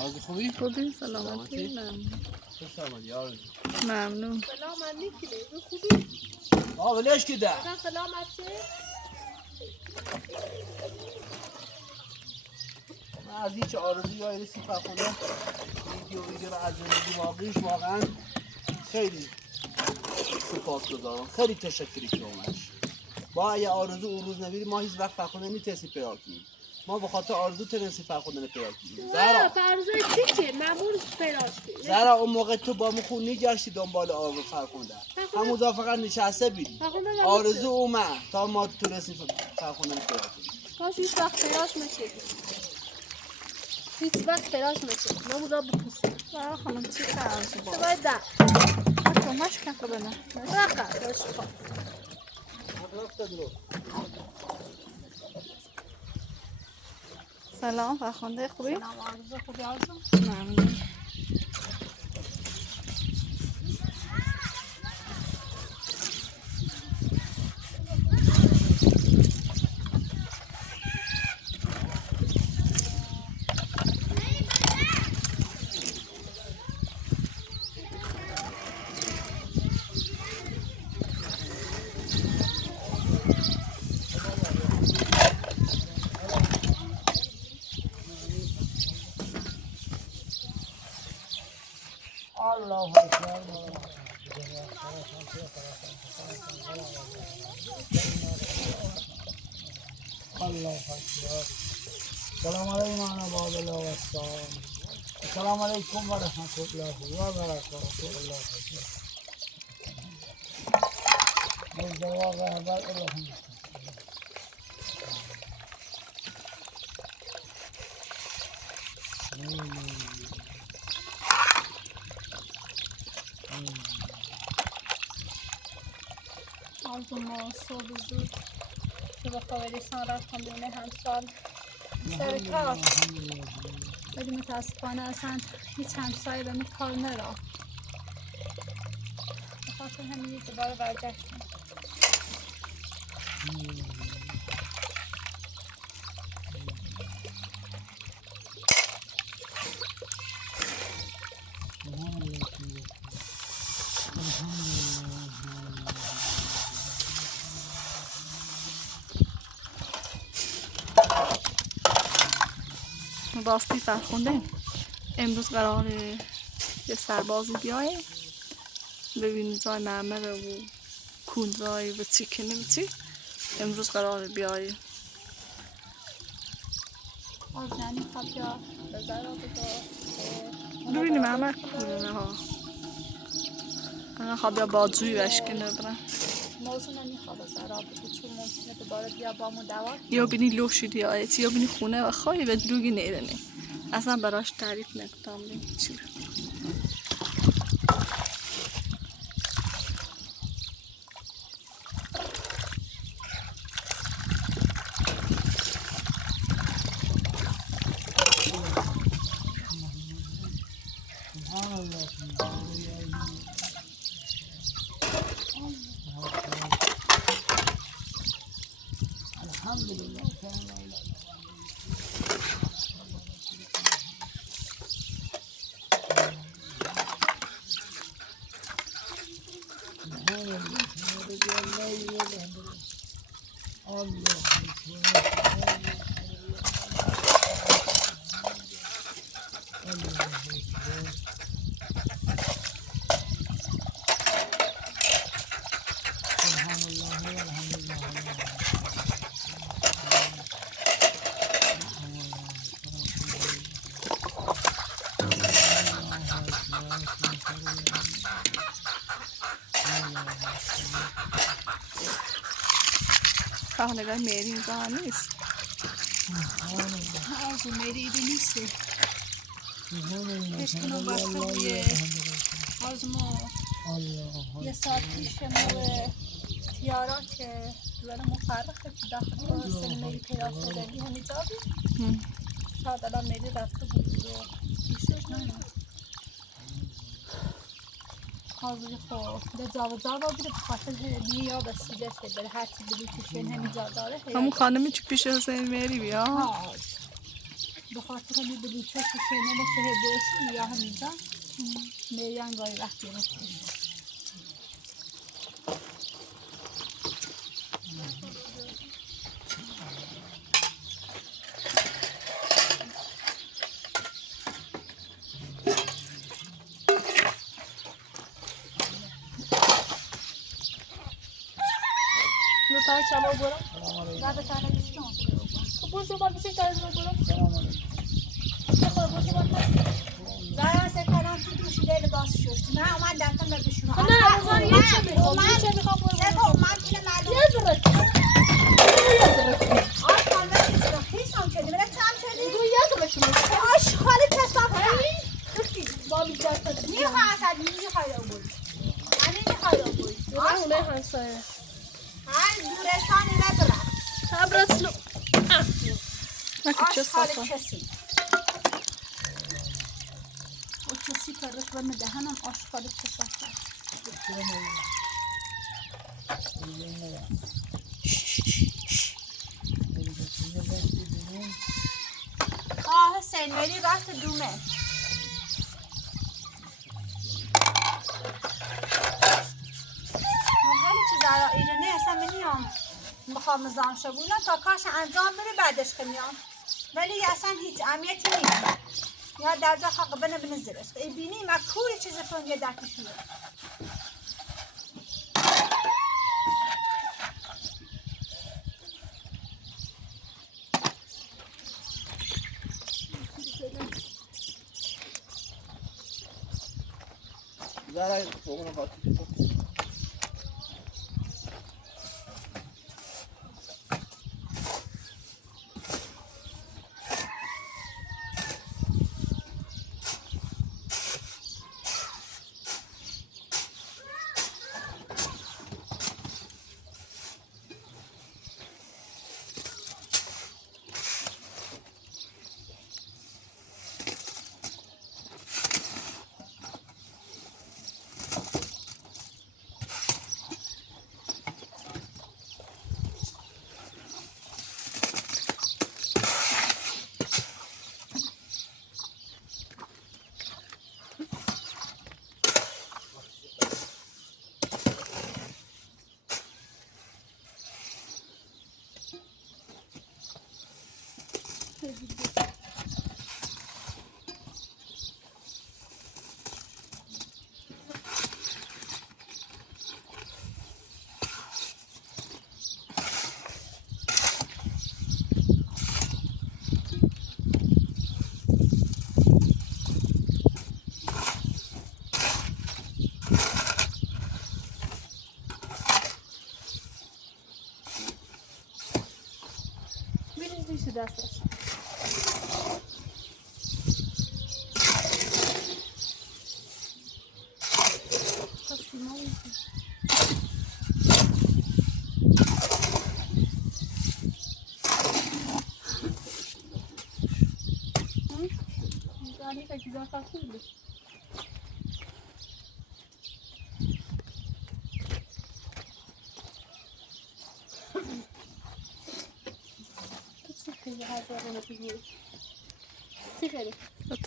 آرزو خوبی؟ خوبی سلامتی؟ ممنون. خوش آمدی آرزو. ممنون. سلام علیکم. خوبی؟ ولش که ده. سلام علیکم. من از هیچ آرزوی یا ایرسی فرخونده ویدیو رو از زندگی واقعیش واقعا خیلی سپاسگزارم. خیلی تشکری کنمش. با یه آرزو اون روز نبیری ما هیچ وقت فرخونده نیتسی پیدا کنیم. ما به خاطر آرزو تنسی فرخونده پیدا کنیم. زهرا فرضای چیه؟ معمول پیداش کنیم. زهرا اون موقع تو با مخونی گشتی دنبال آرزو فرخونده. همون فقط نشسته بیدی. آرزو اومد تا ما تونستیم فرخونده پیدا کنیم. کاش هیچ وقت پیداش نشه. هیچ وقت پیداش نشه. ما بودا بپوسیم. زهرا خانم چی فرض با؟ باید ده. تو مشکل بنا. رقم باش خب. سلام فرخنده خوبی؟ سلام آرزو خوبی آرزو؟ ممنون. الله اکبر. الله اکبر. سلام علیکم انا باب الله و السلام. السلام علیکم و رحمت الله و برکاته. الله اکبر. من جواب احباب الرحمن. آرزو ما صبح زود که با خواهدیسان رفتم بیونه همسال سر کار ولی متاسفانه اصلا هیچ همسایه به من کار نرا بخاطر همین دوباره برگشتم. راستی فرخنده امروز قراره یه سربازی بیایه ببینی جای معمره و کونزای و چیکنی و چی امروز قراره بیایه. یعنی خب یا بذارا ببینی معمر کونه ها انا خب یا بازوی وشکنه برن موضوع نمیخواد بذارا بگو چون ممکنه دوباره بیا با مو دوا یا بینی لوشیدی آیتی یا بینی خونه و خواهی و دروگی نیرنه اصلا براش تعریف نکتام چی نگاه میری اینجا نیست آرزو میری ایده نیستی کشکنو بسته بویه آرزو ما یه ساعت پیش مو تیارا که دوباره مفرخه داخل سینمایی پیدا شده همین جا بود شاید الان میری رفته بود رو پیشش نمید حاضر خب ده زاو بوده به خاطر بیا وسیله شد بره هر چی بلوتوشن همین جا داره همون خانمی که پیش حسین میری بیا ها به خاطر همین بلوتوشن نمیشه هدیهش یا همینجا میریان گاهی وقتی میکنه نه تا چما برم زده تنه بیشتر برو بالا بشه تا از برم زارا سکران تو توش دل باز شد من اومد دستم به شما نه زارا یه چه میخوام یه چه میخوام برو سکو اومد که معلوم یه زرت آش خانم چیزا حسام شده بره چم شده دو یه زرت آش خاله کسا بابی جات میخواه اصلا میخواه رو بود همین میخواه رو بود نه نه همسایه هر دورستانی نداره خبرت لو آش چه خاله صافه کسی و کسی پرش و مدهنم آش خاله کسا حسین ولی رفت دومه موقعی چه زرا اینه نه اصلا منیام بخوام زامشه بودم تا کارش انجام بره بعدش که میام ولی اصلا هیچ اهمیتی نیست یا در جا حق بنه زیرش ای بینی مکوری چیز کنگه در کشیده زارا فوقنا خاطی میشه دستش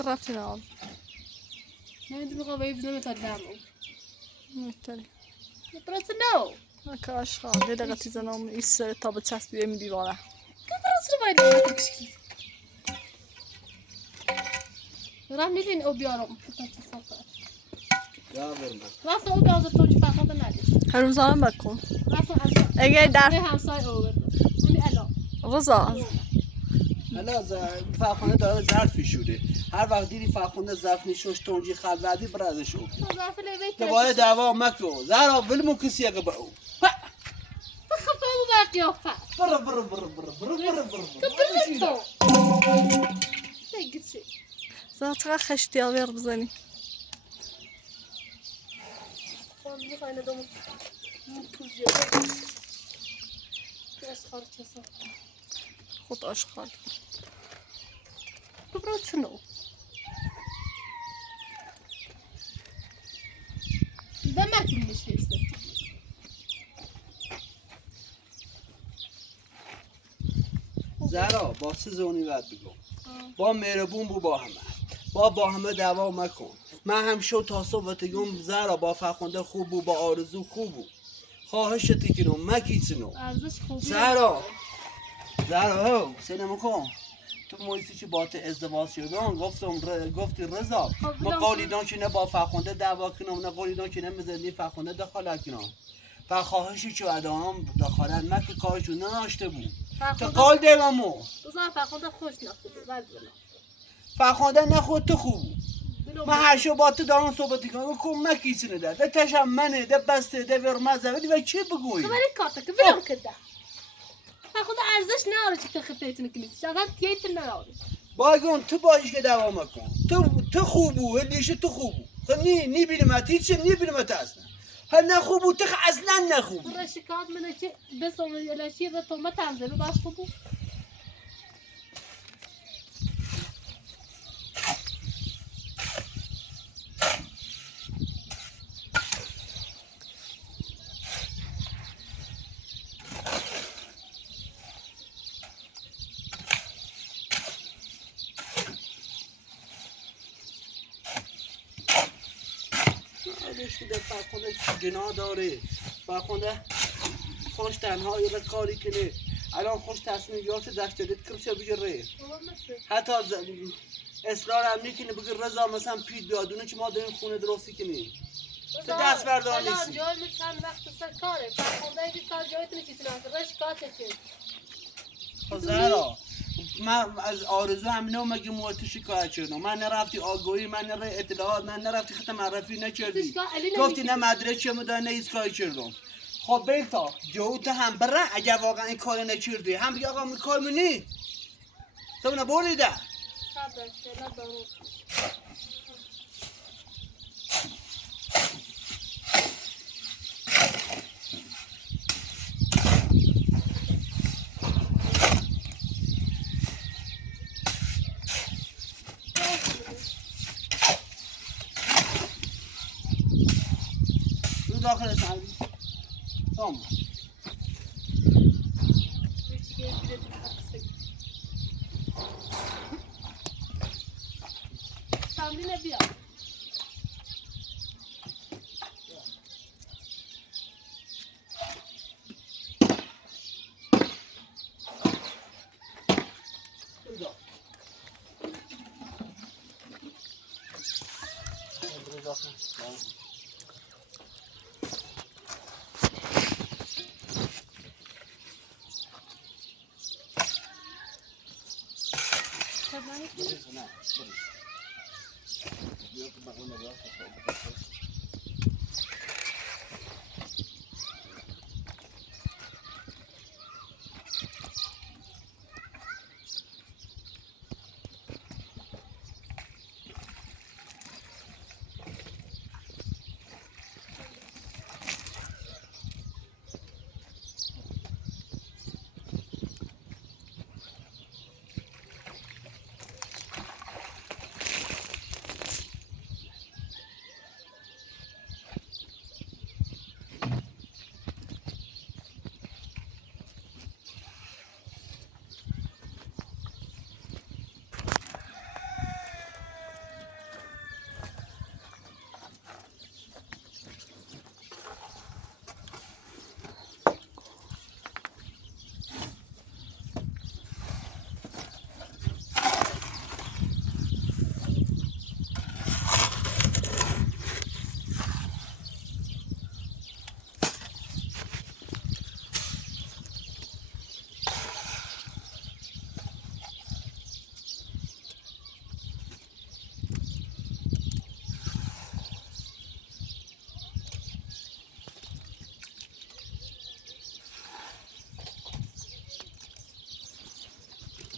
رفتی نام نمیدونم قوی بزنم تا دامو میتونی برات نو کاش خواهد دقیقه تیزنام ایس تا به چسب بیم دیواره برات رو باید نکشید رام میدین او بیارم تا چه سفر یا برم واسه او بیازه تو چه فرقه نداره هر روز هم بکن واسه همسایه اگه در نه همسایه او برد همین الان رضا حالا فرخنده داره ظرفی شده هر وقت دیدی فرخنده ظرف نشوش تونجی خلوتی برازش او ظرف لیوی دوباره دعوا مکو زارا ولمو کسی اگه با او بخفه او با قیافه تو برد تو بگید چی زن چقدر خشتی آویر بزنی خواهم بخواین دوم توزیه اسخار چه سفر خود آشغال تو برات نو تیم نشسته زهرا با سه زونی باید بگم با مهربون بو با همه دعوا مکن. من هم شو تا صبح تگم زهرا با فرخنده خوب بو با آرزو خوب بو خواهشت کنم مکیسنو ارزش خوبی زهرا هو سلام کن تو مویسی که با تو ازدواج شدن گفتی رضا ما قالیدان که نه با فرخنده دعوا کنم نه قالیدان که نه مزنی فرخنده دخالت کنم و خواهشی که ادانم دخالت مکی کارشو ناشته بود تو قال دیممو بزن فرخنده خوش نخوده بعد بنا فرخنده نخود تو خوب من هر شو با تو دارم صحبتی کنم کم مکیسنه ده تشم منه ده بسته ده ورمزه بدی و چی بگویی تو برای کارتا که بلام کده فرخنده ارزش نداره که تو خطایتون کنیسی شاید تیایتون نداره باگون تو باش که دوام کن تو خوبو هلیشه تو خوبو خب نی بیلمت هیچ نی بیلمت اصلا هل نخوبو تو اصلا نخوبو برای شکایت منه که بسوم الاشی و تومه تنزله باش خوبو شده فرخنده گناه داره فرخنده خوش تنها یه کاری کنه الان خوش تصمیمیات دشتدید کرشه بگیره حتی اصرار هم نکنه بگیر رضا مثلا پید بیادونه که ما داریم خونه درستی کنیم تو دست بردار نیستی الان جای من چند وقت سر کاره فرخنده اگه کار جایتونه که تنازل رش کاته که خب زهرا من از آرزو همینا مگه موت شکایت شدم من نرفتی آگاهی من نره اطلاعات من نرفتی خط معرفی نکردی گفتی نه مدرسه مدار نه ایستگاهی کردم خب بیلتا جوت هم بره اگر واقعا این کار نکردی هم بگی آقا من کار منی تو نبولیده صبر فعلا دارو تو داخل سنگی تمام تمرین بیا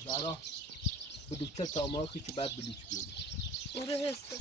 زهرا بلوکه تا ما که بعد بلوک بیاری اوره هسته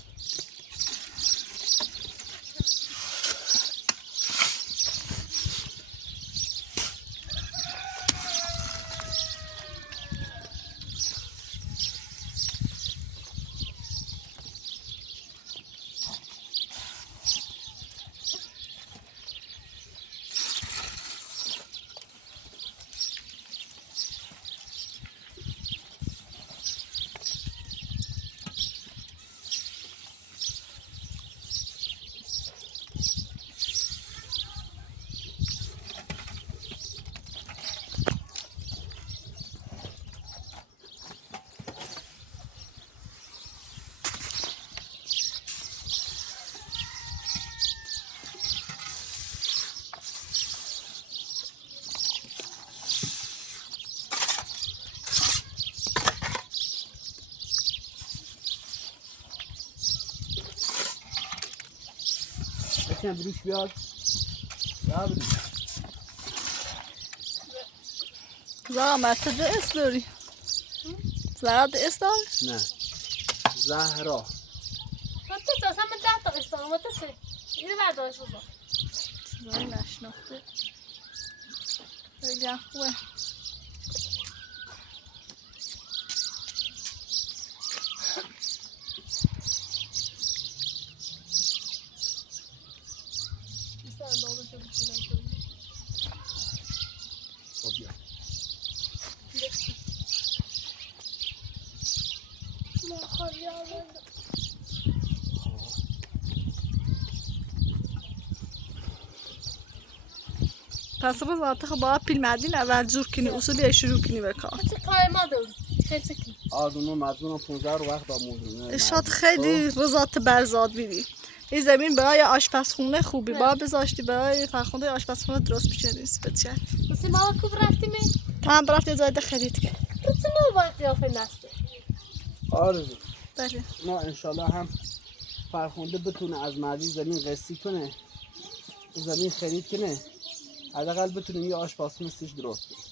بچه‌م بروش بیاد یا برو زهرا مرتب اس داری زهرا اس داری؟ نه زهرا تو اصلا من 10 تا استان تو چه اینو برداشت بزن چیزایی نشناخته خیلی هم خوبه خب بیا پس روز وقتی باید پیل مدین اول جور کنی اصولی شروع کنی بکار چه تایما داری خیلی چکی آدونو مزونو 15 رو وقت آموزونه شاید خیلی روزات برزاد بیدی این زمین برای آشپزخونه خوبی با بذاشتی برای فرخونده آشپزخونه درست بشه سپیشال مثل ما کوب رفتیم تا هم برفت زاید خرید که تو چه ما باید قیافه نسته آرزو بله ما انشالله هم فرخونده بتونه از مردی زمین قسطی کنه زمین خرید کنه حداقل بتونیم یه آشپزخونه سیش درست کنیم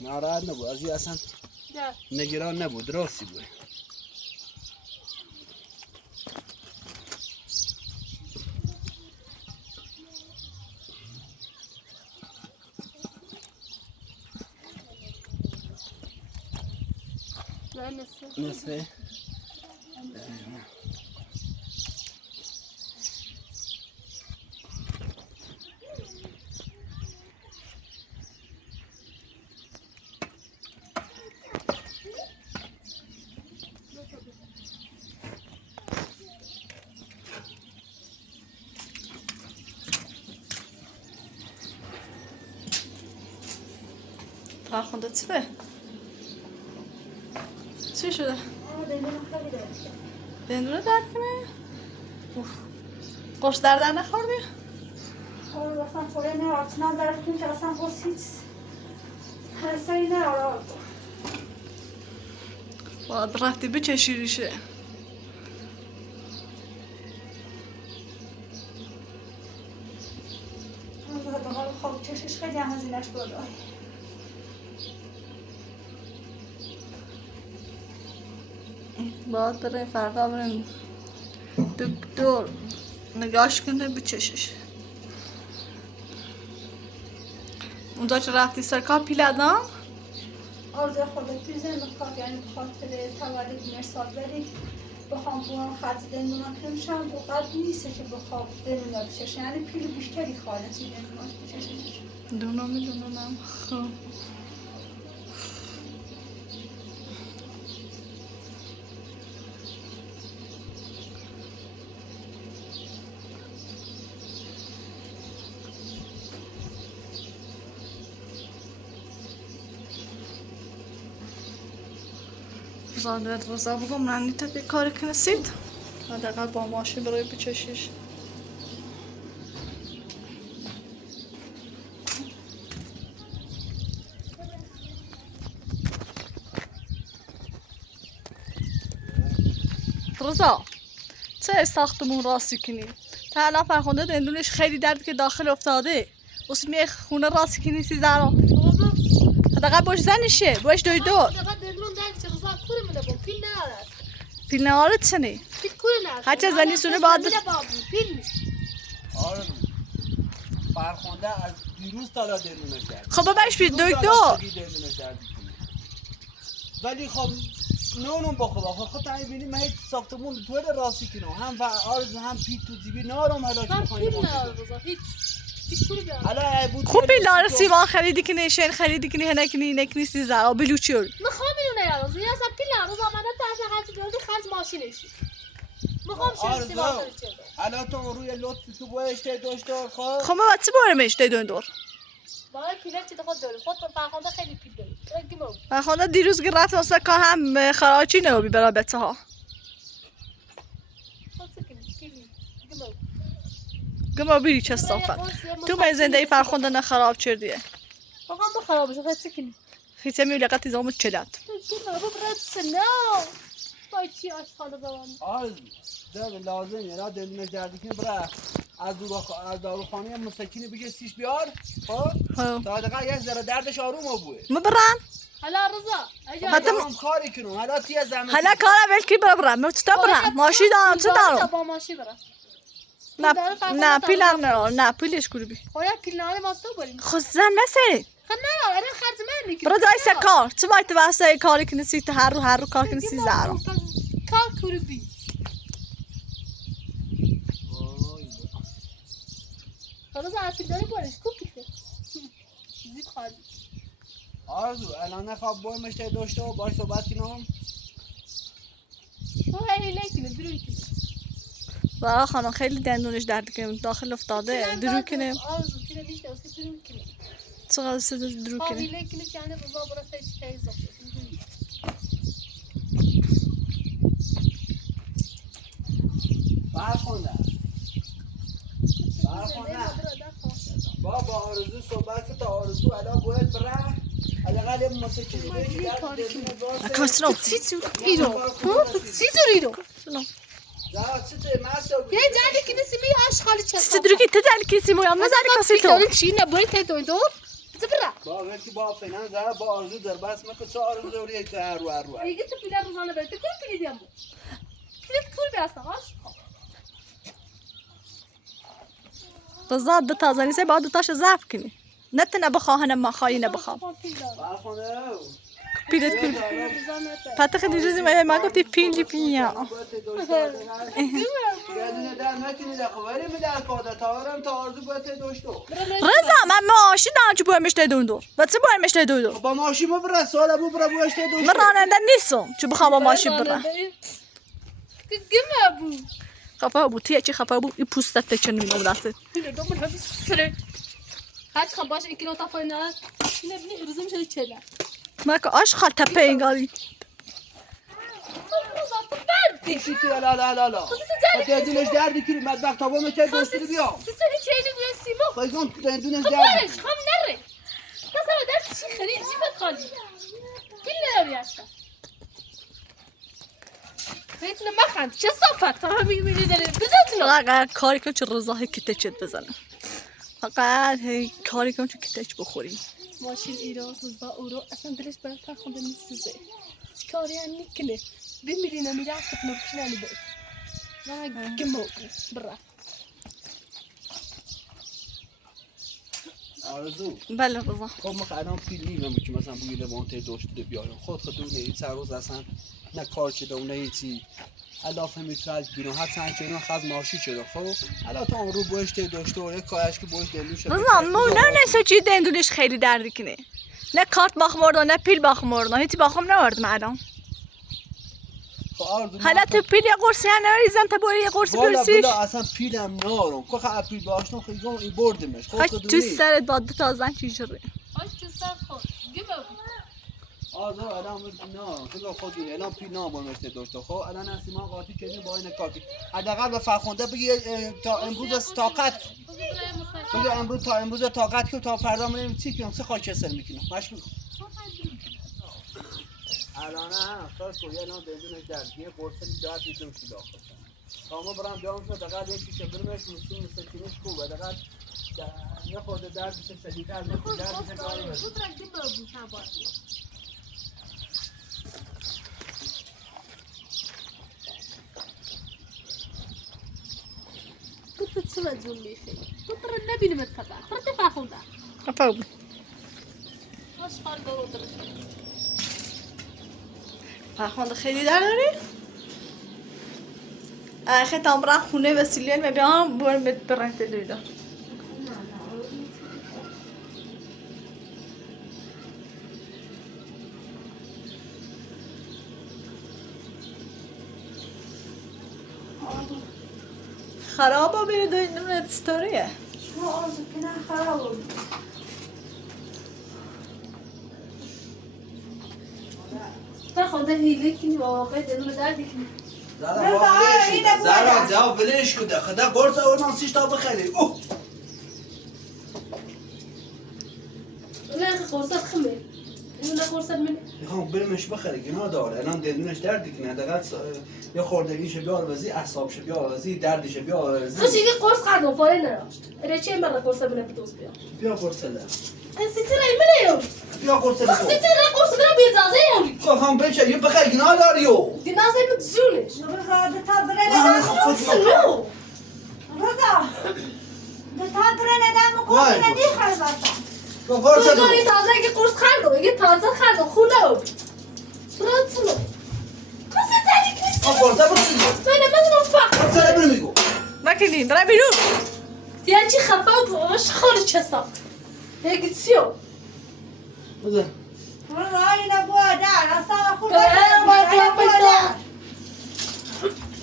ناراحت نبود از این اصلا نگران نبود درستی بود نصفه فرخونده چی به؟ چی شده؟ دندونه درد کنه؟ قرص در نخوردی؟ اصلا خوره نه آتنا درد کن که اصلا قرص هیچ حسایی نه آرام باید رفتی بچشی ریشه به حال خواب چشش خیلی هم هزینش بالا باید برای فردا بریم دکتر نگاش کنه بچشش اونجا چه رفتی سرکار پیلدان؟ آرزو خودت پیزن بخواب یعنی بخاطر تولد مرسال بری بخوام بوان خط دندونم کنشم و قد نیسته که بخواب دندونم بچشه یعنی پیل بیشتری خالص این دندونم بچشش میدونم خب زادت روزا بگم من نیتا که کاری کنسید حداقل با ماشین برای بچشیش روزا چه ساختمون راستی کنی؟ تا الان فرخونده دندونش خیلی درد که داخل افتاده اصلا خونه راستی کنی سی زهرا حداقل باش زنشه باش دوی دور پیل نهارت چنی؟ هرچه زنی سونه باید آرزو فرخونده از دیروز تا دندونش درد خب باش بید دوی دور دندونش درد میکنه ولی خب نونم بخور خب تا ببینیم من هیچ ساختمون طور راستی کنم هم آرزو هم پیت تو زیبی نارم هلاک بخونیم خوب بیلار سیوان خریدی که نیشین خریدی که نه کنی نکنی سی زرا بلوچیور میخوام اینو نیارم یه اصلا پیل نروز آمده تا اصلا خرج خرج ماشینشی میخوام شیرسی باشه الان تو روی لطف تو باش داشت خب خب ما چه بارمش دوی دور برای پیلر چی خود داری خود فرخنده خیلی پیل داری فرخنده دیروز که رفت واسه کار هم خراجی نبی برای بچه ها گما بیری چه صافت تو من زندگی فرخنده نخراب چردیه واقعا ما خرابش خیلی چکنی خیلی میلقتی زامت چلات ما برات سنا وای چی آشغال دوام آرزو ده لازم یه را دندونش درد کنه برای از داروخانه مسکینی بگه سیش بیار خب خب تا دقیقا یک ذره دردش آروم بوه مبرم حالا رضا اجا حتما هم کاری کنم حالا تی از زحمت حالا کارا ولکی برم مرتتا برم ماشی دارم چه دارم با ماشی برم نه پیلم نه پیلش کردی باید پیل نهار ماستو بریم خود زن مسه خب نه الان خرج من میکنم برو دایسه کار چه باید واسه کاری کنی سی هر رو کار کنی سی زارو کار کربی خلاص عارفی داری برش کوپیه زیب خالی آرزو الان نخواب باید مشته داشته و باش صحبت کنم تو هی لیکنه بیرون کنه برای خانم خیلی دندونش درد کنه داخل افتاده درو کنه آرزو پیره میشه واسه بیرون کنه چقدر سه درو هی کنه لیکنه که انه رضا برای خیلی زخم برخونده با آرزو صحبت که تا آرزو الان باید بره حداقل یه موسیقی بگی در کاسرو ایرو ایرو زارا چطه ماسو یه جایی که نسی می آشغال چه چه درو کی تزال کسی مو ام نزاری کسی تو دارین چی نبوی ته دور زبرا با وقتی با فنان زارا با آرزو در بس مکو چه آرزو دوری تو رو دیگه تو پیلا روزانه برد کل پیلی دیام پیلی کل بیاستا هاش رضا دو تازانی سه بعد دو تاش ضعف کنی نتنا بخواهن ما خواهی نبخوام برخونده پیلت کن پاتخ دیروزی ما گفتی پینجی پینیا بدون در نکنی در خبری می در کادا تاورم تا آرزو باید دوشتو رضا من ماشین دارم چه باید مشته دور و چه باید مشته دور با ماشین ما بره سالا بو بره بوشته دوشتو من راننده نیستم چه بخوام با ماشین برم گمه بو خفا بود چی خفا بود این پوستت چه نمیدونم دسته پیلا دومن هم سره هاش خب باشه این کلو تا فاینا نه بنی روزم میشه چلا ما که آش خال تپه انگاری چی تو لا دندونش دردی کنی بدبخت تا با مته دوستی بیا سه چه دیگه سیمو خیلی دندونش خب دردی برش خب نره تصور در چی خرید زیبت خالی پیل نداری هستا میتونه مخند چه صافت تا هم میبینی داره بزنتونه فقط کاری کن چه رضا کتچت بزنه فقط کاری کن چه کتچ بخوری ماشین ایران روزا اورو اصلا دلش برای فرخونده نیسته چی کاری هم میکنه بمیری نمیره فتنه بکنه نبود نه گمو برا آرزو بله رضا خب ما الان پیل میگم که مثلا بوی لوانته دوشته بیایم خودتون هیچ روز اصلا نه کار چه نه هیچی الا فهمیتراج بیرون هر چند چنون خاز ماشی شده خب الا تا اون رو بوشته دوشته و یک کارش که بوش دلو شده رضا مولا نه چی دندونش خیلی درد کنه نه کارت باخ مردن نه پیل باخ مردن هیچی باخم نوردم الان حالا تو پیل یه قرصی نریزم تا باید یه قرصی برسیش والا اصلا پیلم نارم که خیلی پیل باشتم خیلی این بردمش خواهی تو سر داد تازن چی جره آی تو سر خود گمو آرزو الان نه تو خود دونی الان پیل نامونشته داشته خب الان اسیما قاطی کردیم با این کافی حداقل به فرخنده بگی تا امروز طاقت بگی امروز تا امروز طاقت که تا فردا میریم چی کنم سه خاکستر میکنم مشغول الان نه خاص کوی الان بدون درگیر قرصی جات میتونم چی داخل تا ما برام جام شد دقیقاً یکی که برمش مسکینش خوبه دقیقاً یه خورده دردش شدیدتر از من دردش کاری تو ترک گمو بو تا باید تو تسمع جون میخی تو ترى النبي نمتفقع ترى تفاخون ده افهم هاش خال دور درش فرخنده خیلی در داری؟ خیلی تا برم خونه وسیلیان و بیام برم برنت دویدم خرابه بره دویدم ستوریه آرزو که نه خراب تاخذ هي کنی واقعا دلو دردی کنی زارا جاو ولش کده خدا قرص اول من سیش تا بخری اوه نه قرصت خمه اینو قرص من میخوام برمش بخره گناه داره الان دندونش درد کنه حداقل یه خوردگیش بیار وزی اعصابش بیار وزی دردش بیار وزی خب چیزی قرص خردم فاره نراشت رچه من قرص من بدوز بیا بیا قرصله سیتره منه بیا قرصله سیتره قرص من بیزازه یوری خواهم بچه یه بخیر گناه داریو دینازه من زونش روزا ده تا بره من ندم خفت نو روزا ده تا بره ندم و وای. قرص ندی خرزاستم تو قرصله گاری تازه که قرص خردم یه تازه خردم خونه براتونو کسی زدی کسی قرصه برو من فقط قرصله برو میگو نکنین درای بیرون دیگه چی خفه و باش خاله چسا هیگی چیو بزن روزا اینه بوده اصلا خوب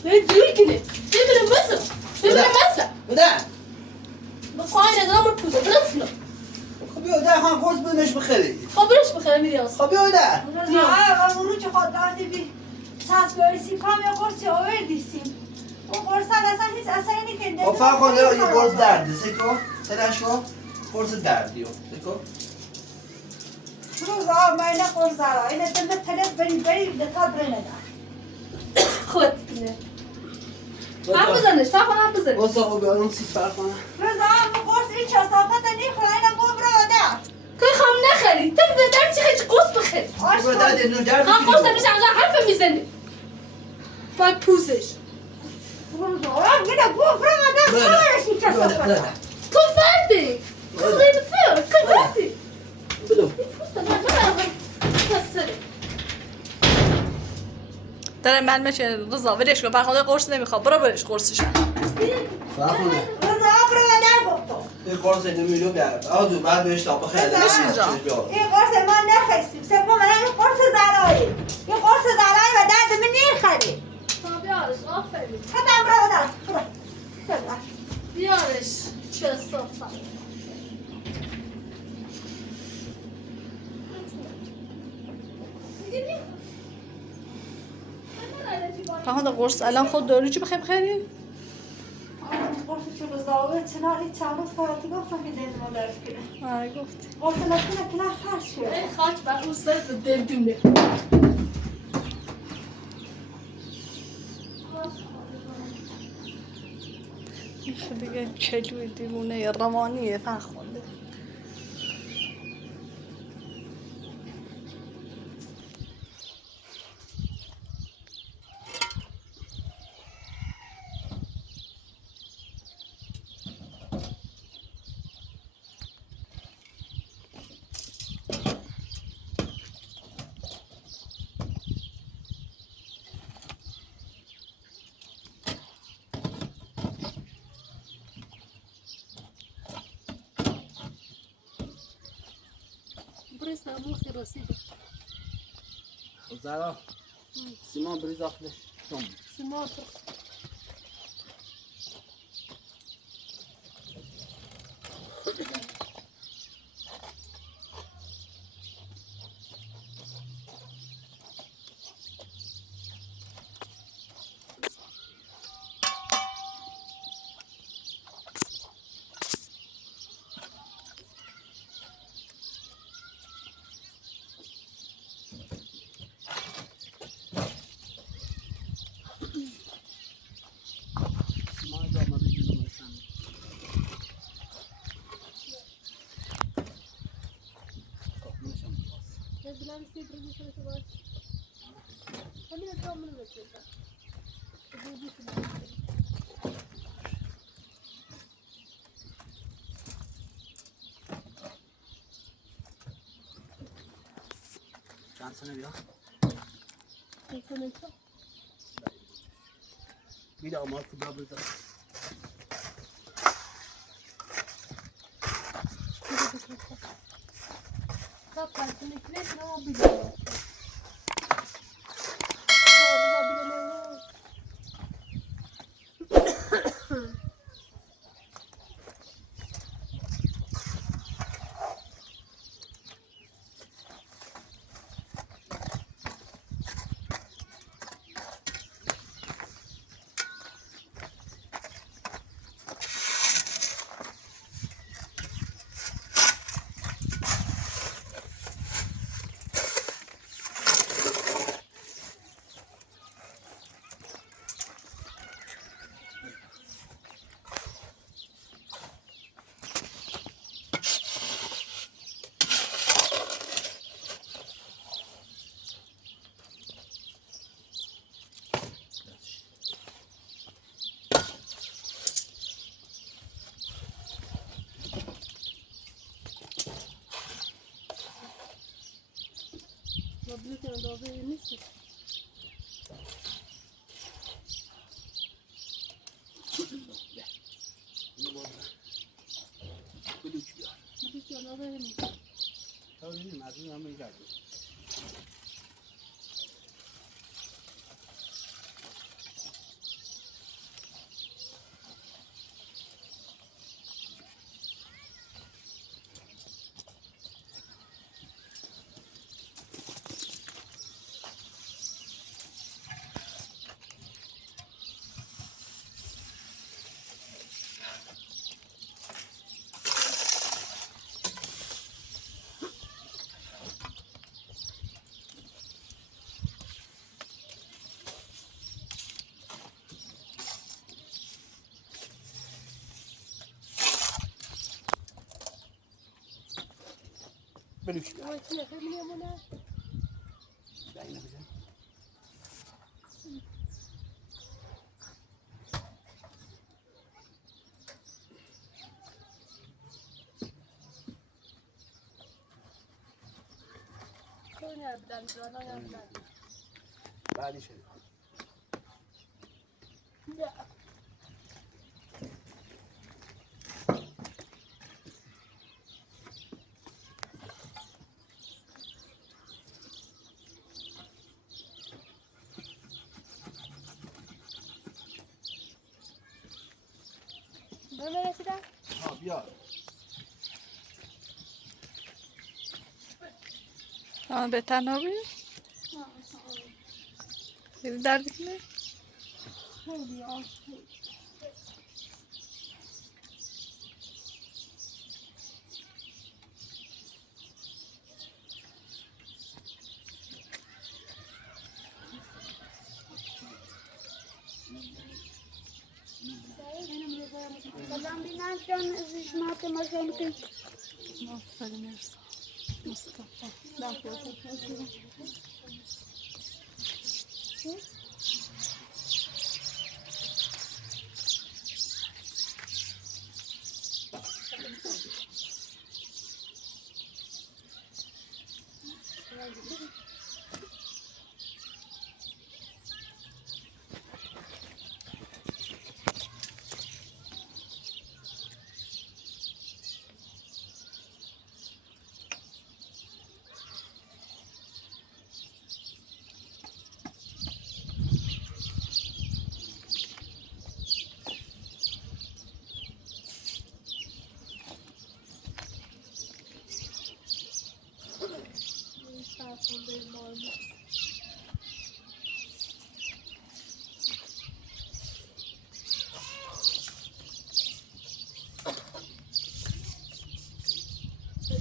نه دوی کنه ببینم مثلا ببینم مثلا بده بخواه ندارم من پوزه براتونو خب بیا ده خواهم قرص برمش بخری خب برش بخیرم میری آسا خب بیا ده روزا امرو چه خود دارتی بی ساس بیارسی کام یا قرصی آوردیسیم اون قرص اصلا هیچ اثری نکنده خب فقط خونده یه قرص درده سکو سرشو قرص دردیو سکو روزا ما اینه قرص دارا اینه دنده تلف بری ده تا بره ندم خود کنه هم بزنش فقط هم بزنش واسه خب بیارم سیت فرخانه روزا امرو قرص این چسافت نیخوره اینه بو براده که خواهم نخری تو به در چی خیلی قرص بخیر بیا ده دندون درد هم قرص میشه همزا حرف میزنی باید پوزش روزا اینه بو براده خواهرش این چسافت تو فردی تو غیر فر تو فردی بدو داره من میشه رضا ولش کن برخواد قرص نمیخواد برو برش قرصش فرخانه روزا براده گفتم یه قرص نمیلو بیار آزو بعد بهش تا بخیر بشین جا. این قرص ما نخستیم سبب من این قرص زرایی این قرص زرایی و درد من نیخری تا بیارش آفرین خدم براده بیارش چه صفت برخواد قرص الان خود داری چی بخیر بخیری؟ قرص چه بزاوه چنانی چند روز کارتی گفتم که دل ما درش کنه آره گفتی قرص نکنه که خرش شد ای خاک بر اون سر به دل دونه دیگه کلوی دیوونه روانیه فرخونده برس نمو خی رسیده زرا سیمان بریز آخلش شم سیما سیمان جا ما بریزیم مثلا ساخنشم باز بلند سی برس شده باش همین تو من بچه چند سنه بیا بیده آمار کجا بریزم تا پس میکنه نمو بیدار بلوک اندازه نیست. بلوک بیار بلوک اندازه نیست. تا ببینیم از این هم میگردیم بلوک بیار ما چی خیلی میمونه؟ اینو بزن کاری نبودن جانا نبودن. بعدش نه. بهم رسیدن؟ بیار بهتر نبود؟ خیلی درد کنه؟ خیلی آسون. سلام بینم جان ازش مات ماشین که آفرین مرسی مصطفی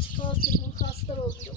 چیکار کنم خسته رو بیام.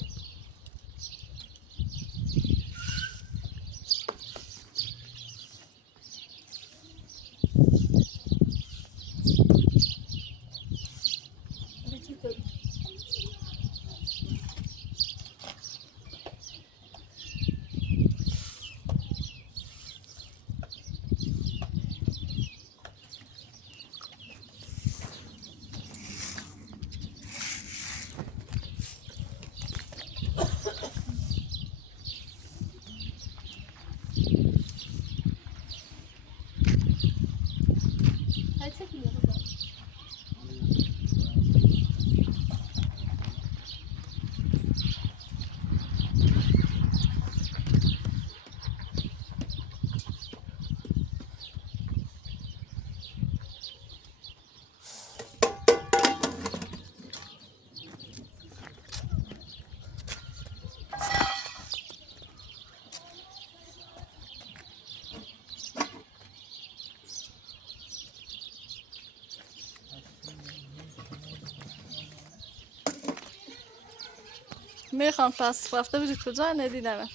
میخوام پس رفته بودی کجا ندیدم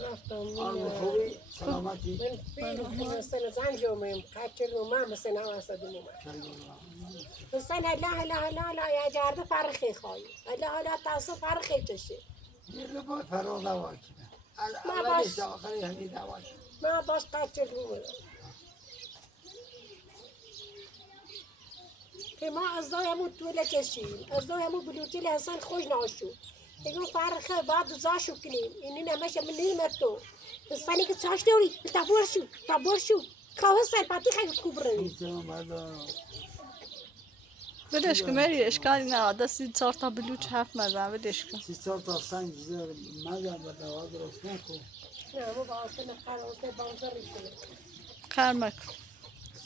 رفتم خوبی سلامتی من فیلم مثلا زنج اومم قچل اومم مثلا واسه اومم مثلا لا یا جرده فرخی خواهی لا تاسو فرخی چشه یه رو فرار نواکنه ما اولش باش تا آخری همین نواکنه ما باش قچل اومم که ما از دایمون طوله کشیم از دایمون بلوتیل حسن خوش ناشو بگم فرخه بعد زاشو کنیم اینی نمشه من نیمتو استانی که چاش دوری تابورشو خواه سر پاتی خیلی کوبره میتونم بعدا بدش کن مری اشکالی نه دستی 4 تا بلوچ حرف مزن بدش کن 3 تا سنگ زیر مدن و دوا درست نکن. نه ما با آسان خراسه بازاری کنیم خرمک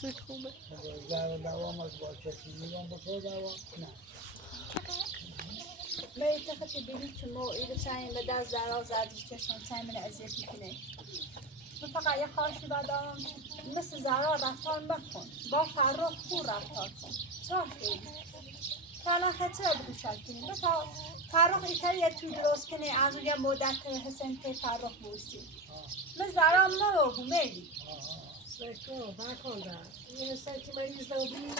سوی خوبه زر دوام از با کسی میگم با تو دوا نه. ما خطی بینید که ما ایره چایم به دست زرا زردش چشم چایم من اذیتی کنه من فقط یه خواهشی بدارم مثل زرا رفتار مکن با فرخ خور رفتار کن چاشه فعلا خطی رو بگو شد کنیم بتا فرخ ایتر یه تو درست کنه از اون یه مدت حسن که فرخ بوسی من زرا مرو بو میلی سکو بکنده این سر که مریض دوبی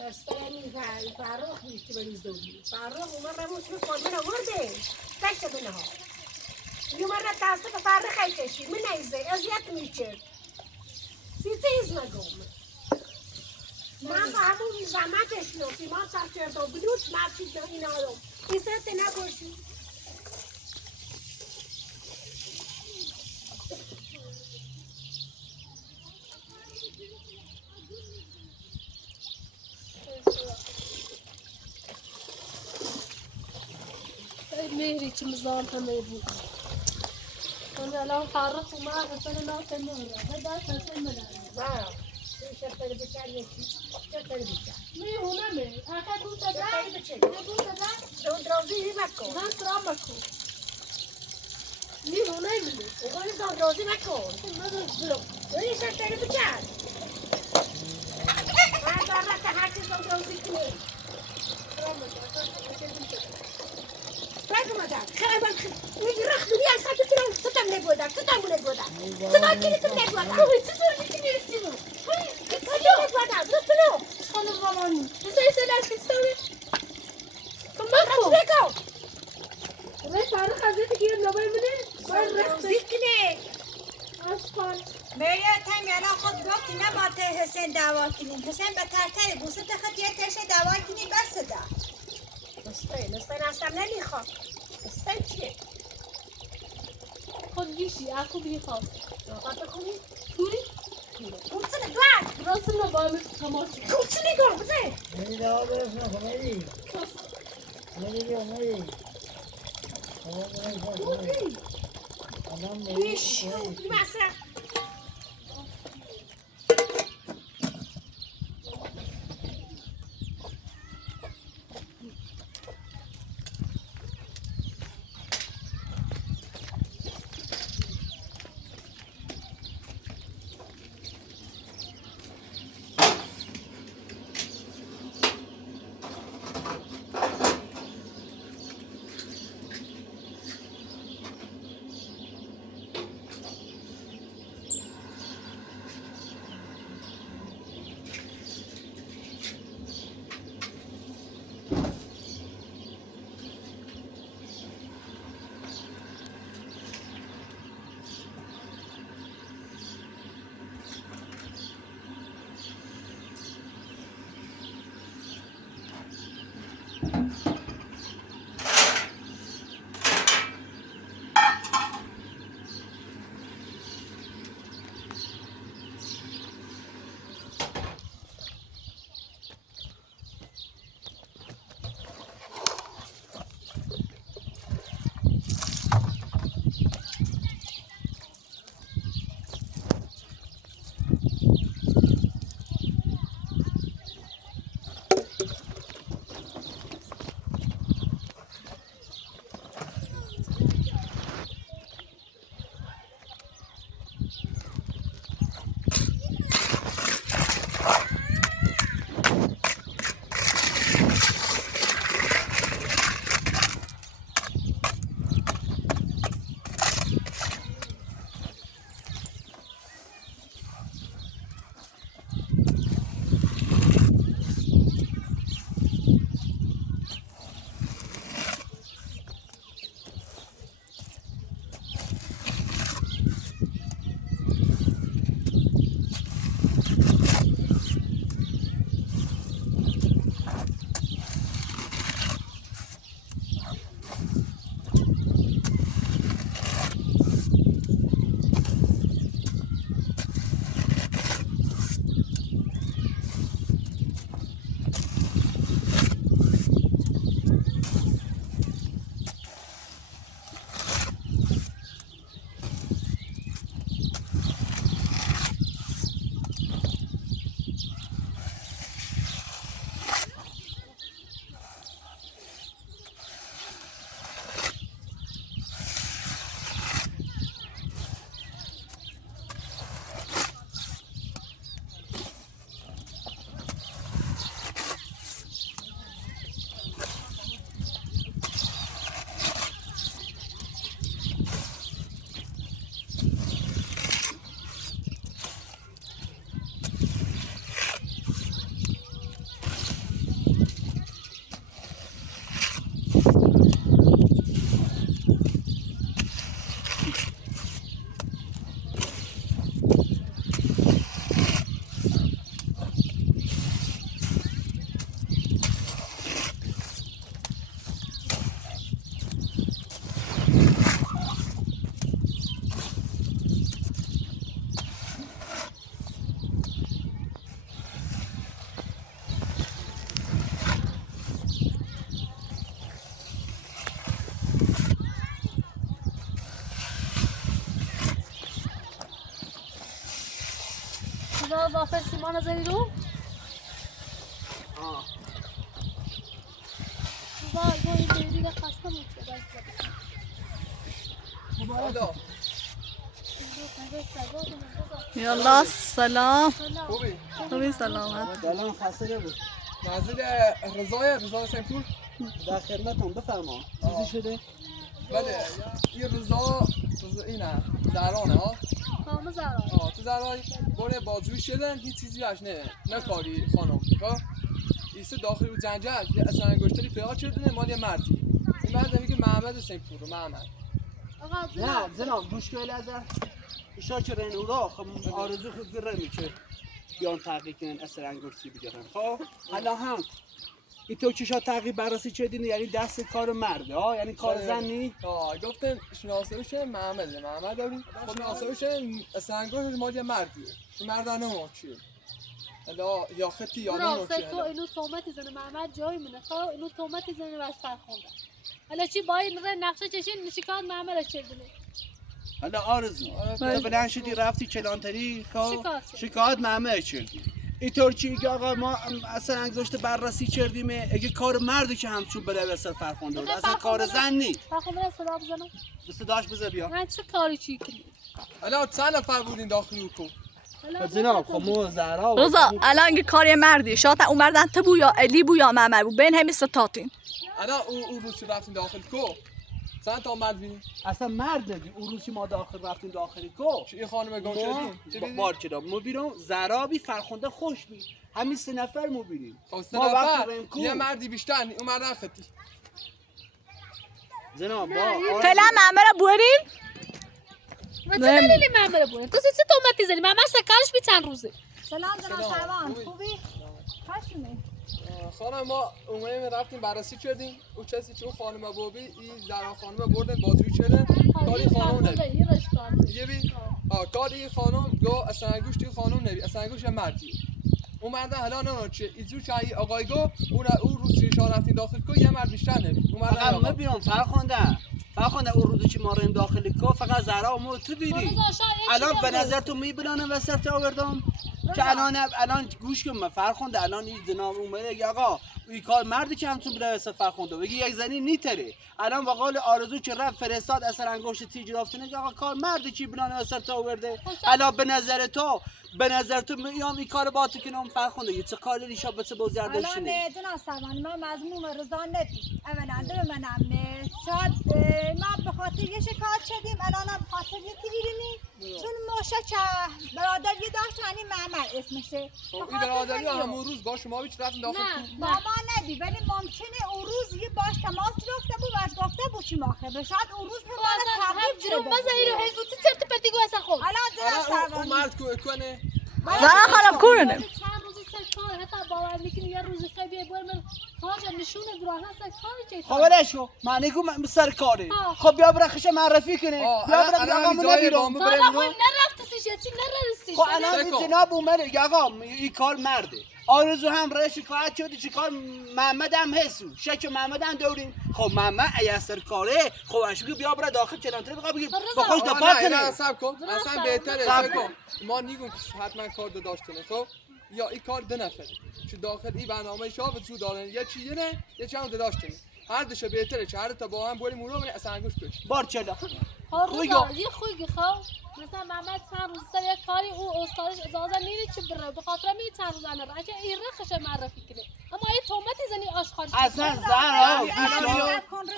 استانی فرخ میشه مریض دوبی فرخ اومد رموش میکن من آورده دشت منه ها یومد را تاسته که فرخ ایتشی من نیزه ازیت میشه سیزیز نگم من با همون زحمتش نوشی ما سرچه دو بلوچ مفید دو این آرم این سرت نگوشی ای مهری چه مزان همه بود من الان فرخ اومد اصلا ناته مهره هدایت اصلا مدن نه چطوری بچر یکی چطوری بچر میهونه می اکا تو چطوری تده بچر تو تده دون درازی مکن من سرام بکن میهونه می اون دون درازی مکن من زرم این چطوری بچر من دارم که هر چیز دون درازی کنی بگو مادر خیلی من میگی رخ دنیا اصلا تو تم نگودم تو تم نگودم تو ما کنی تو نگودم تو زور میکنی رسیمو تو نگودم تو نو خانم مامانی بسای سلاش کستوی کم رفت بکن بگو ولی فرخ ازت گیر نبای منه دون درازی کنی اشکال میره تایم الان خود گفتی نباید حسین دعوا کنیم حسین به ترتر بوسه تخت یه تشه دعوا کنیم بس ده نستن اصلا نمیخواد نستن چیه خود گیشی اخو بیخواد نقاط بخونی توری کوچه نگوان راست نبایمش تماشی کوچه نگوان بزه مری دوا درست نکن مری مری بیا مری دوا درست نکن مری آدم مری بیش مری مثلا اضافه سیمان زنی رو آه وای وای دیگه خسته میشه حالا یالا سلام خوبی؟ خوبی سلامت سلام خسته نبود منزل رضا سنپور در خدمتم بفرما چیزی شده؟ بله این رضا اینه زهرانه ها همه زرا تو زهرای باره بازوی شدن هیچ چیزی هاش نه کاری خانم ها ایسه داخل و جنجل یه اصلا انگشتری پیدا شده مال یه مردی این مرد میگه محمد سنپور محمد آقا نه زنم گوش که لازم ایشا که رنورا خب آرزو خود گره میشه بیان تحقیق کنن اثر انگشتی بگیرن خب حالا هم این تو چشا تحقیق بررسی چه دینه یعنی دست کار مرده ها یعنی کار زن نی گفتن شناساییش محمد داری خب شناساییش اصلا انگشت مال یه مردیه این مرد نمونه چیه حالا یا خطی یا نمونه چیه تو اینو تومتی زنه محمد جای منه خب اینو تومتی زنه باش فرخونده حالا چی با این نقشه چشین نشکان محمد چردونه حالا آرزو تو بلند شدی رفتی کلانتری خب شکایت محمد چردی اینطور چی که آقا ما اصلا انگشت بررسی کردیم اگه کار مرده که همچون بره اصلا فرخونده بود اصلا کار زن نیست فرخونده صدا بزنم صداش بذار بیا من چه کاری چی کنی حالا چند نفر بودین داخل اوکو جناب خب مو زهرا رضا الان که کاری مردی شاید اون مردن تو بو یا علی بو یا محمد بو بین همین ستاتین حالا او روز رفتین داخل کو چند تا مرد بینی اصلا مرد ندی اون روزی ما داخل رفتیم داخلی کو این خانم گم شدیم بار چرا مو بیرون زهرا بی فرخنده خوش بی همین 3 نفر مو بیریم خب 3 نفر یه مردی بیشتر اون مرد خطی جناب با فعلا محمد رو بریم من چه دلیلی محمد بوده تو چه تومتی زنی محمد سکرش بی چند روزه سلام جناب سروان خوبی؟ خشمه خانم ما اومدیم رفتیم بررسی کردیم اون کسی که اون خانم بابی این زهرا خانم بردن بازجویی کردن کاری خانم نبی دیگه بی کاری خانم گو اصلا انگشت خانم نبی اصلا انگشت مردی اون مرد حالا نه چه ایزو چای آقای گو اون روز چه رفتیم داخل کو یه مرد بیشتر نبی اون مرد فقط ما بیام فرخنده اون روزی که ما ریم داخل کو فقط زهرا و تو بیری الان به نظر تو میبینن وسط آوردم که الان گوش کن فرخنده الان این جناب اومده آقا این کار مردی که همچون بره وسط فرخنده بگی یک زنی نیتره الان با قول آرزو که رفت فرستاد اثر انگشت تیج رفتنه آقا کار مردی که بنان وسط آورده الان به نظر تو میام این کار با تو کنم فرخنده چه کاری ریشا به چه بازردشونه الان جناب سروان ما مضمون رضا ندیم اولا منم شاید ما به خاطر یه شکایت شدیم الان به خاطر یه تیریمی چون موشه که برادری داشت هنی محمد اسمشه این برادری همون روز با شما بیچ رفتیم داخل با ما ندی ولی ممکنه اون روز یه باش تماس گرفته بود باش گفته بود چی ماخه شاید اون روز هم هم جرم بزنی رو حزبوتی چرت پتی گو اصلا خوب الان جناب اون سروان مرد کنه زهرا خانم کورنه چند روز سر کار حتی باور میکنی یه روز خیلی بار من هاجا نشونه دراه هست کاری چه خبرش کو معنی کو سر کاری خب بیا برخش معرفی کنه بیا برخش آقا من نمیرم حالا خود نرفتسیش یا چی نرستیش خب الان جناب اومده آقا این کار مرده آرزو هم راه شکایت شده چیکار محمد هم حسو شک محمد هم دوریم خب محمد ای سر کاره خب اشکی بیا برا داخل چلانتری بگو بگی با خوش دفاع کنه اصلا بهتره ما نیگم که حتما کار داشتنه خب یا این کار 2 نفره چه داخل این برنامه شاه تو دارن یا چیه نه یا چه هم داشتنه هر دوشه بهتره چه هر تا با هم بریم اون رو اصلا انگوش بش بار چلا روزا یه خویگی خب مثلا محمد چند روز سر یک کاری او استادش اجازه میده چه بره به خاطر می چند روز انا اگه این رخش معرفی کنه اما این تومتی زنی آشکار اصلا زهرا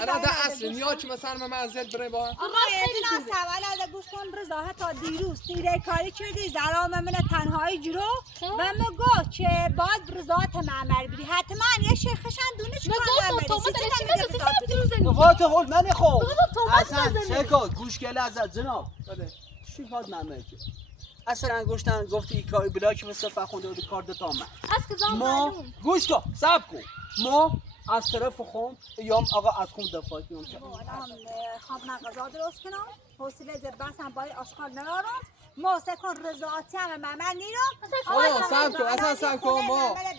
انا ده اصل نیا چه مثلا من منزل بره با آقا یه سوال از گوش کن رضا تا دیروز تیره کاری کردی زهرا من تنهایی جلو و مگو که باید رضات معمر بری حتما یه شیخشن دونه چیکار نمی‌کنی فقط هول من خو اصلا چکو گوش گله از جناب چی فاز نمی‌کنه اصلا انگشتن گفتی این کاری بلا که واسه فخونده بود کار دتا من ما گوش کن صبر کن ما از طرف خون یا آقا از خون دفاع کنم الان خواب غذا درست کنم حوصله زد بسم برای آشغال ندارم ما سکن رضاعتی هم من نیرم حالا سب کن اصلا سب کن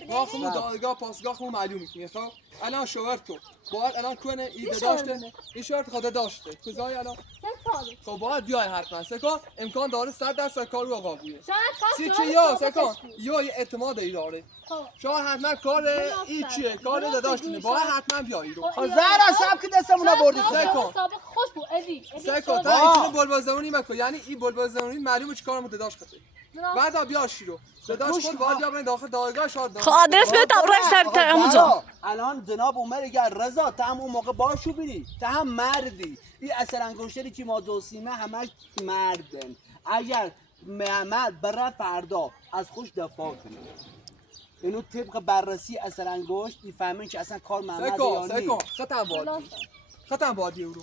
ما خمو دادگاه پاسگاه خمو معلوم میکنیم خب الان شوهر تو باید الان کنه ایده داشته این شوهر خدا داشته کجای الان خب باید بیای حتما سکن امکان داره 100% کار رو آقا بویه چی یا سکن یا اعتماد ای داره شما حتما کار این چیه کار داداشتونه باید حتما بیایی رو زهرا سب که دستمون بردی سکن خوش بود ادی سکن تا این بلبل زمانی مکن یعنی این بلبل زمانی معلومه چی کارمو داداش خطه بعد بیا شیرو داداش خود باید بیابرین داخل دادگاه شاد خب آدرس بده تا برای سر اونجا الان جناب عمر اگر رضا تا هم اون موقع باشو بری تا هم مردی این اثر انگشتری که ما دوسیمه همش مردن اگر محمد برای فردا از خوش دفاع کنه اینو طبق بررسی اثر انگشت میفهمین که اصلا کار محمد یا نی ختم بادی او رو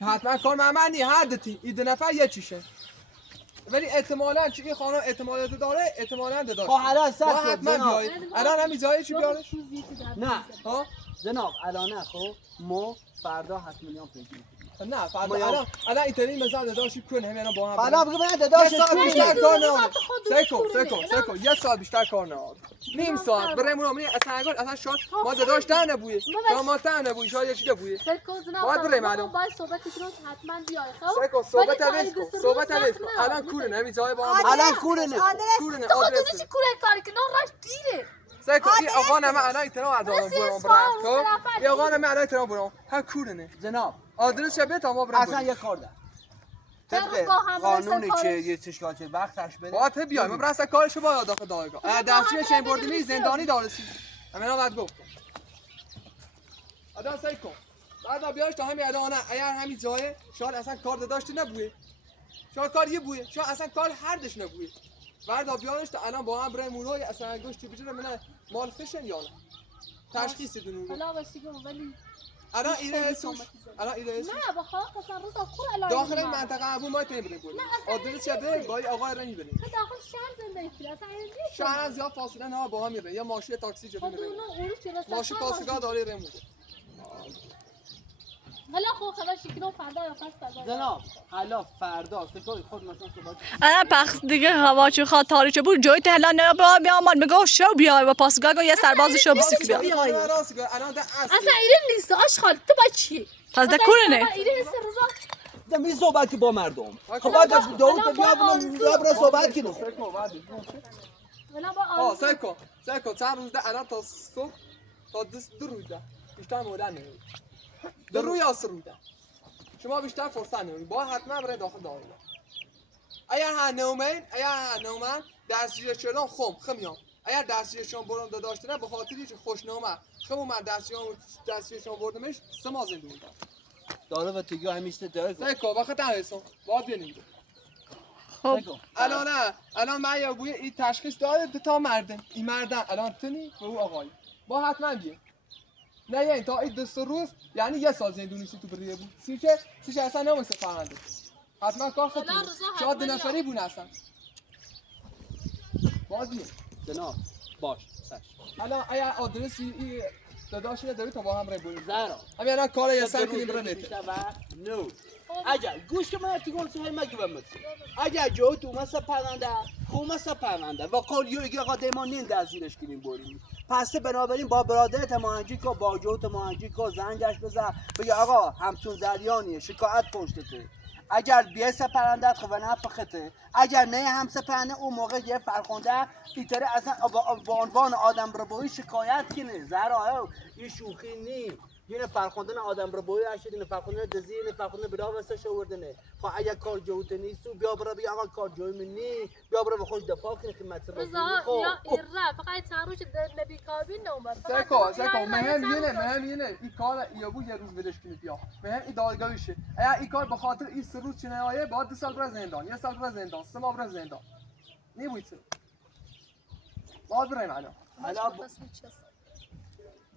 حتما کار محمد نی هر دتی این 2 نفر یه چیشه ولی احتمالاً چی خانم احتمالات داره احتمالاً داشت خب حالا سر حتما بیای الان همین جایی چی بیارش نه ها جناب الان نه خب ما فردا حتما میام پیگیری نه فردا الان اینطوری مثلا داداشی کنه همین با هم فردا بگو من داداش بیشتر کار نه سکو یه ساعت بیشتر کار نه نیم ساعت برامون می اصلا شاد ما داداش تا نبویه ما تا نبویه شاید چی نبویه باید بریم الان باید صحبت کنیم حتما بیای سکو صحبت علیک الان کوره نمی جای با هم الان کوره نه آدرس چی کوره کاری که نه راش دیره سکو این آقا نه الان ایتنا اردام برام خب این آقا نه الان ایتنا برام ها کوره نه جناب آدرس بده تا ما بریم اصلا یه کار ده طبق قانونی که یه چشکا که وقتش بده باید بیایم ما برسه کارشو باید داخل دادگاه دستشوی چین بردی زندانی داره سی همینا بعد گفتم ادا سعی کن بعد بیارش تا همین ادا نه اگر همین جای شاید اصلا کار داشته نبوده شاید کار یه بویه شاید اصلا کار هر دش نبوده بعد بیارش تا الان با هم برای مونوی اصلا گوشت بجره من مال فشن یا نه تشخیص دونو حالا واسه ولی الان ایره حسوش الان ایره حسوش نه بخواه اصلا روزا کور الان داخل این منطقه ابو ما تیم بریم آدرس بده با آقا رنی بریم داخل شهر زندگی کنی اصلا شهر از یا فاصله نه با هم میره یا ماشین تاکسی جدی میره ماشین پاسگاه داره رمو حالا خلاص شکلو فردا یا فردا جناب حالا فردا سکوی خود مثلا صحبت الان پخ دیگه هوا چه خاطر تاریچه بود جای تهلا نه بیامد میگه شو بیای و پاسگاه یه سرباز شو بیسیک بیای اصلا ایره نیست آشغال تو با چی پس ده کورنه ایره نیست روزا دمی صحبت با مردم خب بعد داوود بیا برو صحبت کنیم سکو چند روز ده الان تا صبح تا دو روز ده بیشتر مدن نمید دو روز یا 3 روز ده شما بیشتر فرصت نمید با حتما برای داخل دارید اگر هنومن دستگیر شدن خمیام اگر دستگیر شما برون داشته نه به خاطری که خوشنامه خمو من دستگیر شما بردمش 3 ماه زنده بودم داره و تیگه همیشه داره سکو وقت هستم باید بینید خب الان من یا بوی این تشخیص داده 2 تا مردن این مردن الان تونی و او آقایی با حتما بیه نه یعنی تا این 2 روز یعنی یه سال زندونی تو بریه بود سیچه اصلا نمیسه فهمنده حتما کار خود شاید 2 نفری بونه اصلا باید بیه جناب باش سش الان اگر آدرسی داداشی نداری تا با هم رای بریم زهرا همین الان کار یه سر کنیم برای نته نو اگر گوش که من تیگون سوهر مگه بمت اگر جو تو مثلا پرونده خوب مثلا پرونده و کل یوگی آقا دیمان نین دستگیرش کنیم بریم پس بنابراین با برادرت ماهنجی که با جوت ماهنجی که زنگش بزن بگه آقا همچون زریانیه شکایت پشتته اگر بیای سپرندت خب نه فخته اگر نه هم سپرنده اون موقع یه فرخنده ایتره اصلا با عنوان آدم ربایی شکایت کنه زهرا این شوخی نی یه فرخنده آدم ربایی هست یه فرخنده دزی یه فرخنده بلا واسه شوردنه خب اگر کار جوت نیست بیا برو بیا آقا کار جوی منی بیا برو به خود دفاع کنه که مطلب خب یا ایرا فقط چاروش نبی کابین اومد سکو مهم اینه این کار یابو یه روز بدش کنید بیا مهم این دادگاهیشه اگر این کار به خاطر این 3 روز چنه آیه بعد 2 سال برای زندان 1 سال برای زندان 3 ماه برای زندان نمیشه باید بریم الان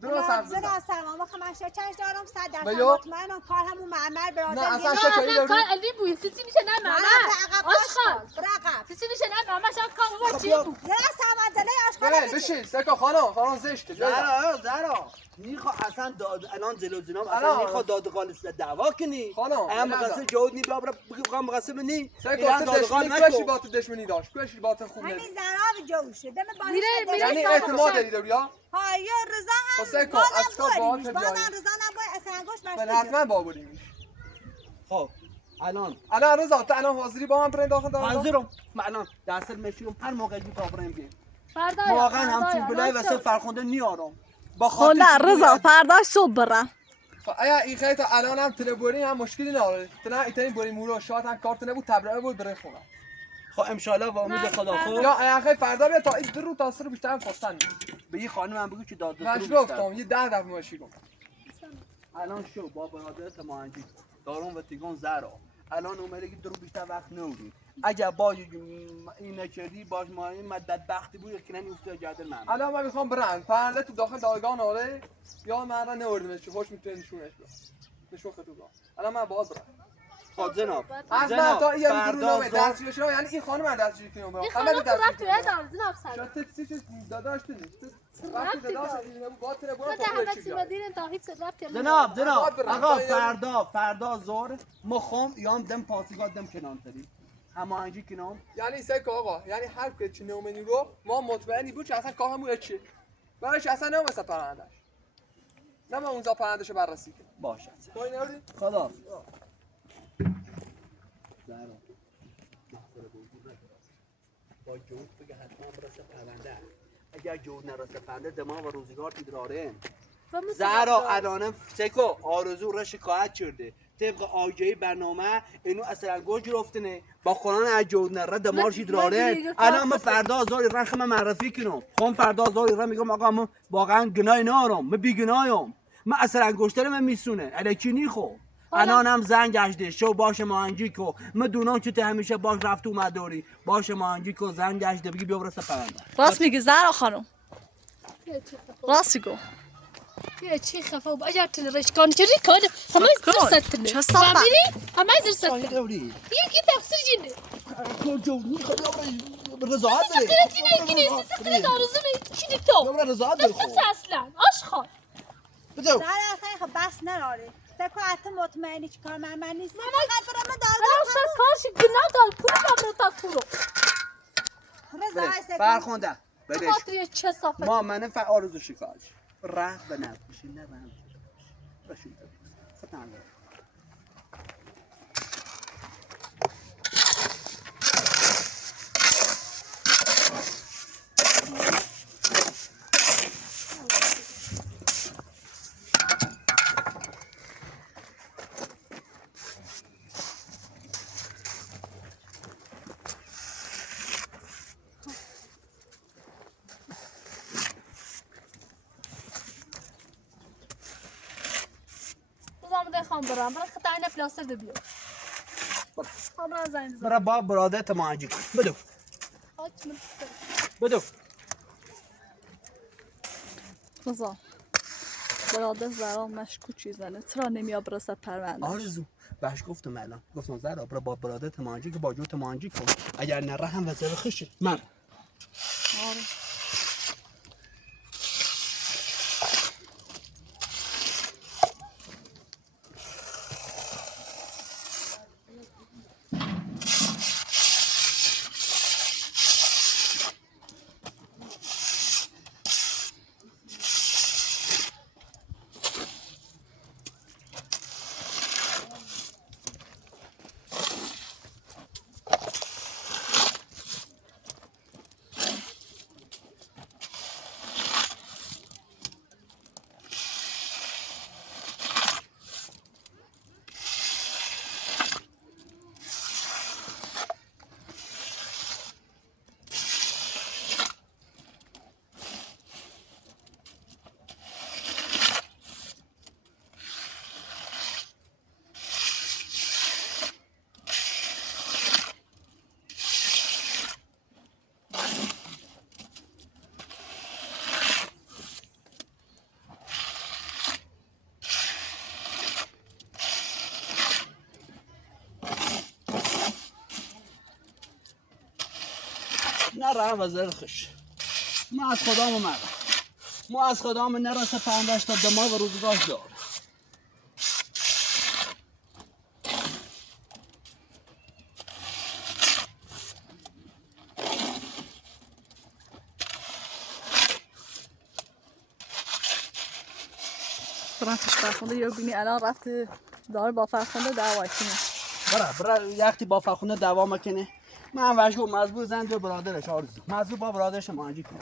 درست هم زن سلام آخه من چش دارم 100% بیا. مطمئنم کار همون معمر برادر نه اصلا میاد. شکایی کار داری علی بوی چی میشه نه من ماما آشغال رقم چی میشه نه ماما شاید کار با چی بود نه سمنزله آشغال بشین سکا خانم زشته زهرا نیخوا اصلا الان جلو جناب اصلا نیخوا دادگان است دعوا کنی خانم ام قصه جهود نی بلا بگم قصه منی سه دادگان نکشی با تو دشمنی داشت کشی با تو خوب همین نمی زراب جوشه دم با یعنی اعتماد داری یا ها یا رضا هم حسین کو بازم اسکا با بریش که بازم جایی رضا نباید اصلا گوش من بسته حتما با بریمش خب الان رضا تو الان حاضری با من برین داخل دادگاه حاضرم من الان دست میشورم هر موقع جو پاورم بیم فردا واقعا همچین بلای واسه فرخنده نیارم با خب نه رضا فردا صبح برم ایا این خیلی تا الان هم تلبوری هم مشکلی نداره تو نه ایتین بری مورو شات هم کارت نبود تبرئه بود بره خونه خب ان شاء الله با امید خدا خوب یا ایا خیلی فردا بیا تا این دو رو تا سر بیشتر خواستن به این خانم هم بگو که داد من گفتم یه 10 دفعه ماشی گفتم الان شو با برادرت مانجی دارم و تیگون زرا الان اومده که درو بیشتر وقت نوریم اگر با این نکردی باش ما این مدت بختی بود که نمیفته جادر من الان من میخوام برن فردا تو داخل دادگاه آره یا من را نوردمش چه خوش میتونی نشونش بده نشون خودت بگو الان من باز برم خب جناب اصلا تا این فردا درو نامه ظهر- دستگیرش یعنی این خانم دستگیر کنم برام این خانم تو رفت توی دار زناب سر شات چیز داداش تو نیست وقتی داداش این با تلفن ده همه چی بدین تا هیچ رفت جناب آقا برم. فردا ظهر مخم یام دم پاسگاه دم کنان تری اما انجی کنام یعنی سه آقا یعنی هر که چی نومنی رو ما مطمئنی بود که اصلا کارمون چیه براش اصلا نمیسه پرندش نه ما اونجا پرندشو بررسی کنیم باشه تو این نوردی خدا با جود بگه حتما برسه پرونده اگر جود نرسه پرونده دماغ و روزگار تیدراره زهرا الانم سکو آرزو را شکایت کرده طبق آجایی برنامه اینو اصلا گوش گرفتنه با قرآن اجود نره دمارشی دراره الان ما فردا آزاری رخم معرفی کنم خون فردا آزاری را میگم آقا من واقعا گناه نارم من بی گناهم من اصلا گوشتر من میسونه الکی نیخو الان هم زنگ گشته شو باشه مانجی کو من دونم چه همیشه باش رفت اومد داری باشه مانجی کو زنگ گشته بگی بیا برسه پرنده راست میگی زهرا خانم راست میگو یه چی خفه و اگر تن رشکان چری کن همه زر ستنه چه صافه همه زر ستنه دوری یکی تفسیر جنده کجا میخواد رضایت بده سقرتی نگیری سقرت آرزو می چی تو یا رضایت بده خود اصلا آشخال بدو زهرا اصلا خب بس نراره سکو حتی مطمئنی چی کار من نیست فقط برام دارم اصلا کارش گناه دار پول تا پولو رضا سکو فرخنده بدش خاطر چه صافه ما من آرزو شکایت رخ به نفسش نه من باشید فتن خام برام برای خطا اینا پلاستر ده بیار خام را زنگ بزن برا با برادرت مانجی کن بدو آج مرسته بدو رضا برادر زهرا مشکوک چیزنه چرا نمیاد برسه پرونده آرزو بهش گفتم الان گفتم زهرا برا با برادرت مانجی که با جوت مانجی کن اگر نره هم وزیر خشه من آره نره هم وزیر خشه من از خدا اومدم ما از خدا من نرسه پندش تا دماغ روزگاش دار. براتش فرخنده یا بینی الان رفت داره با فرخنده دعوای کنه. برای یختی با فرخنده دعوا میکنه. من وشگو مزبور زند و برادرش آرزو. مزبور با برادرش مانجی کنه.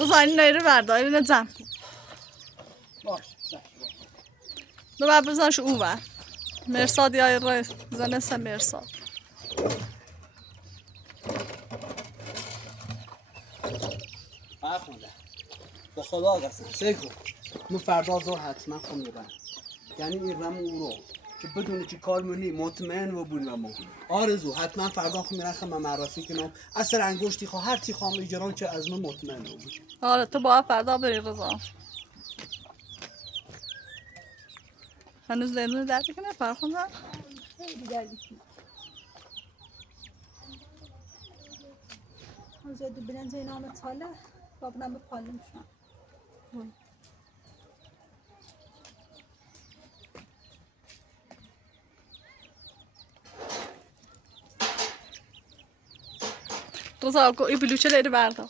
بزنین نیره برده اینو زن باش ببر بزنش اون بر مرساد یا رای زنه سه مرساد فرخنده به خدا قسم سیکو من فردا زور حتما خون میبرم. یعنی میرم او رو که بدون چی کار مونی مطمئن و بودم آرزو حتما فردا خون میرم من معرفی کنم اثر انگشتی خواه هر چی خواهم ایجران چه از من مطمئن بود. آره تو باید فردا بری رضا هنوز دندون درد کنه فرخنده خیلی دردی کنه هم زیادو بلند زی نام تاله بابنم به پالم شما رضا این بلوچه لیره برده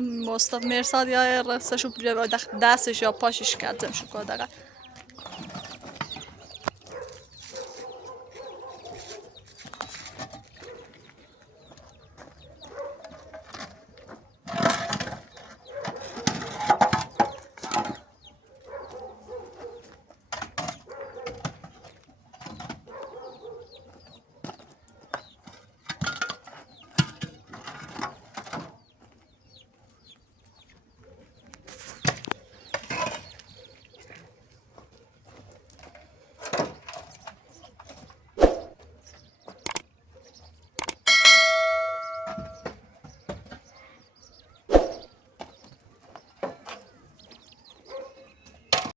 مصطفی مرساد یا رستشو دستش یا پاشش کردم شو که دقیقا